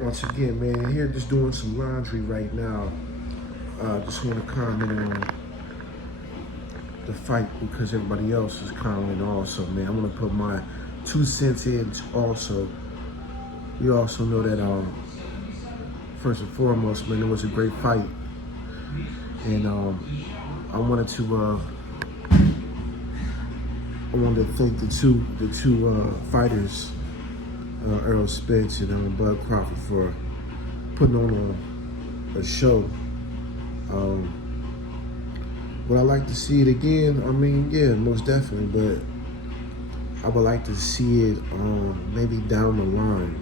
Once again, man, here just doing some laundry right now. Just want to comment on the fight because everybody else is commenting also, man. I want to put my 2 cents in also. We also know that first and foremost, man, it was a great fight. And I wanted to thank the two fighters, Errol Spence and Bud Crawford, for putting on a show. Would I like to see it again? I mean, yeah, most definitely, but I would like to see it maybe down the line.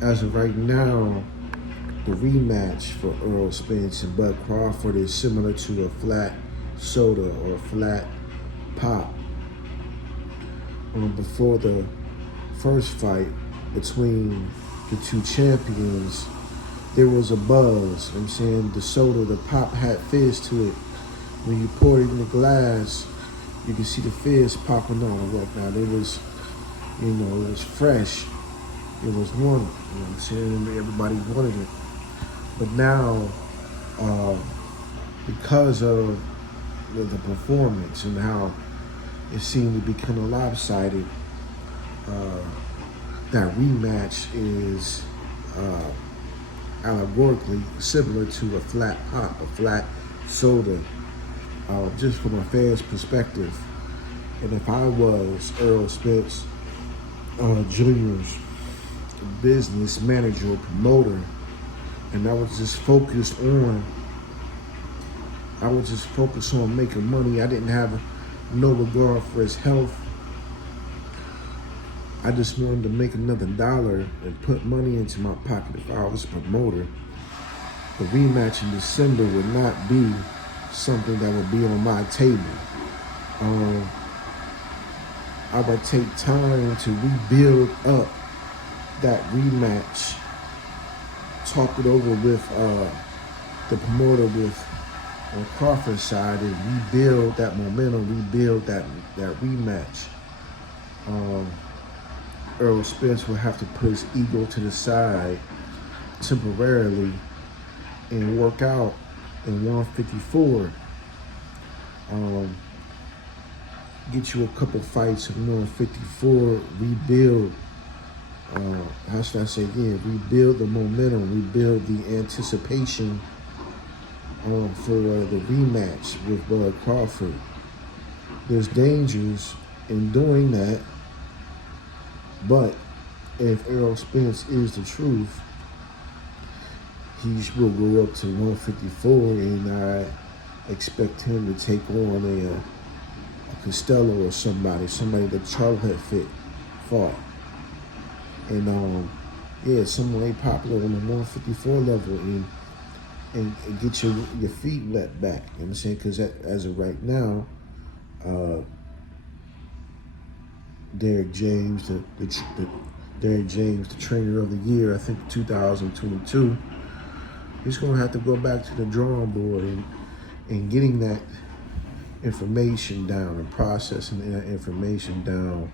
As of right now, the rematch for Errol Spence and Bud Crawford is similar to a flat soda or a flat pop. Before the first fight between the two champions, there was a buzz. I'm saying the soda, the pop had fizz to it. When you pour it in the glass, you can see the fizz popping on. Right now, it was, it was fresh. It was warm. You know what I'm saying? Everybody wanted it. But now, because of the performance and how it seemed to be kind of lopsided, that rematch is allegorically similar to a flat pop, a flat soda, just from a fan's perspective. And if I was Errol Spence Jr.'s business manager or promoter, and I was just focused on making money. I didn't have no regard for his health. I just wanted to make another dollar and put money into my pocket. If I was a promoter, the rematch in December would not be something that would be on my table. I would take time to rebuild up that rematch, talk it over with the promoter on Crawford's side, and rebuild that momentum, rebuild that rematch. Errol Spence will have to put his ego to the side temporarily and work out in 154. Get you a couple fights in 154, rebuild. How should I say again? Rebuild the momentum, rebuild the anticipation for the rematch with Bud Crawford. There's dangers in doing that, but if Errol Spence is the truth, he will go up to 154, and I expect him to take on a Costello or somebody that Charlotte fought. And someone ain't popular on the 154 level and get your feet let back. You know what I'm saying? Because as of right now, Derek James, the trainer of the year, I think 2022, he's going to have to go back to the drawing board and getting that information down and processing that information down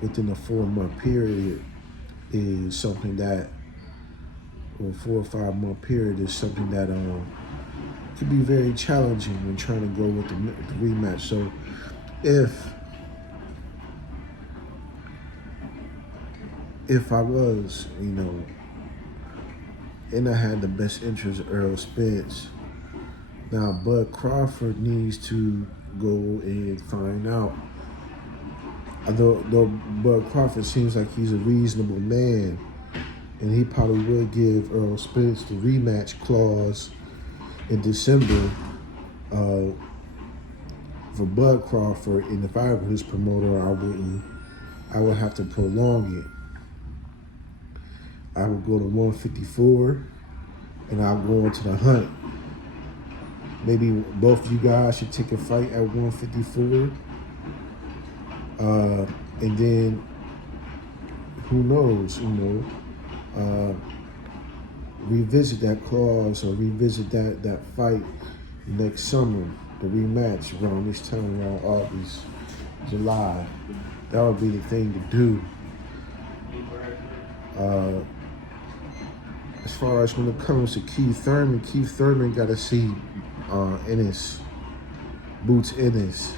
within a 4-month period is something that, or 4 or 5 month period is something that could be very challenging when trying to go with the rematch. So if I was, and I had the best interest of Errol Spence, now Bud Crawford needs to go and find out. Though Bud Crawford seems like he's a reasonable man, and he probably would give Errol Spence the rematch clause in December for Bud Crawford. And if I were his promoter, I would have to prolong it. I would go to 154, and I'll go into the hunt. Maybe both of you guys should take a fight at 154. And then, who knows, revisit that clause or revisit that fight next summer, the rematch around this time, around August, July. That would be the thing to do. As far as when it comes to Keith Thurman got to see Ennis, Boots Ennis.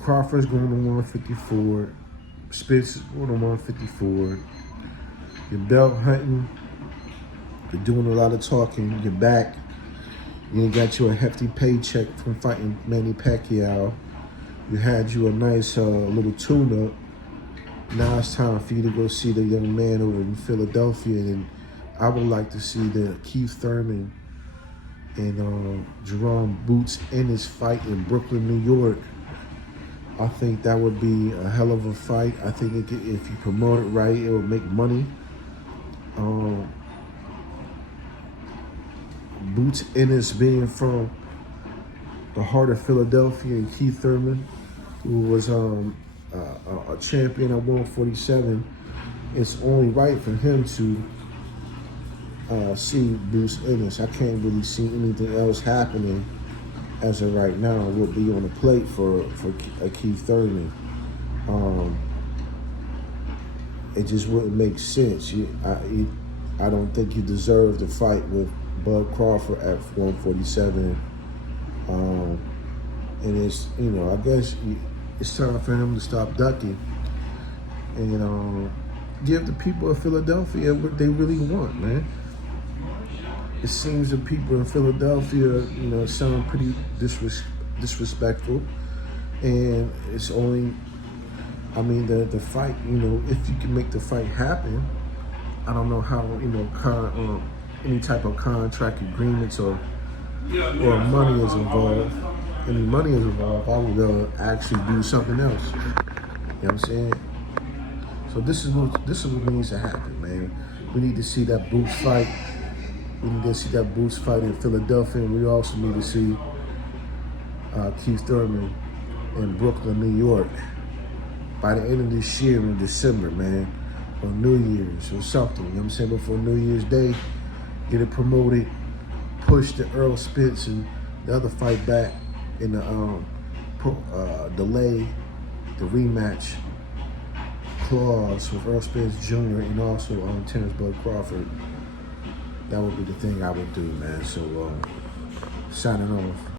Crawford's going to 154. Spence is going to 154. You're belt hunting. You're doing a lot of talking. You're back. You got you a hefty paycheck from fighting Manny Pacquiao. You had you a nice little tune-up. Now it's time for you to go see the young man over in Philadelphia. And I would like to see the Keith Thurman and Jerome Boots Ennis fight in Brooklyn, New York. I think that would be a hell of a fight. I think if you promote it right, it will make money. Boots Ennis being from the heart of Philadelphia, and Keith Thurman, who was a champion at 147, it's only right for him to see Boots Ennis. I can't really see anything else happening as of right now. Would be on the plate for Keith Thurman. It just wouldn't make sense. I don't think you deserve to fight with Bud Crawford at 147. And it's, I guess it's time for him to stop ducking and give the people of Philadelphia what they really want, man. It seems the people in Philadelphia, sound pretty disrespectful, and it's only, the fight, if you can make the fight happen. I don't know how, any type of contract agreements or money is involved. Any money is involved, I would actually do something else. You know what I'm saying? So this is what needs to happen, man. We need to see that Boots fight. We need to see that Boots fight in Philadelphia, and we also need to see Keith Thurman in Brooklyn, New York, by the end of this year in December, man, or New Year's or something. You know what I'm saying? Before New Year's Day, get it promoted, push the Errol Spence and the other fight back in the delay the rematch clause with Errol Spence Jr. and also Terrance Bud Crawford. That would be the thing I would do, man. So, signing off.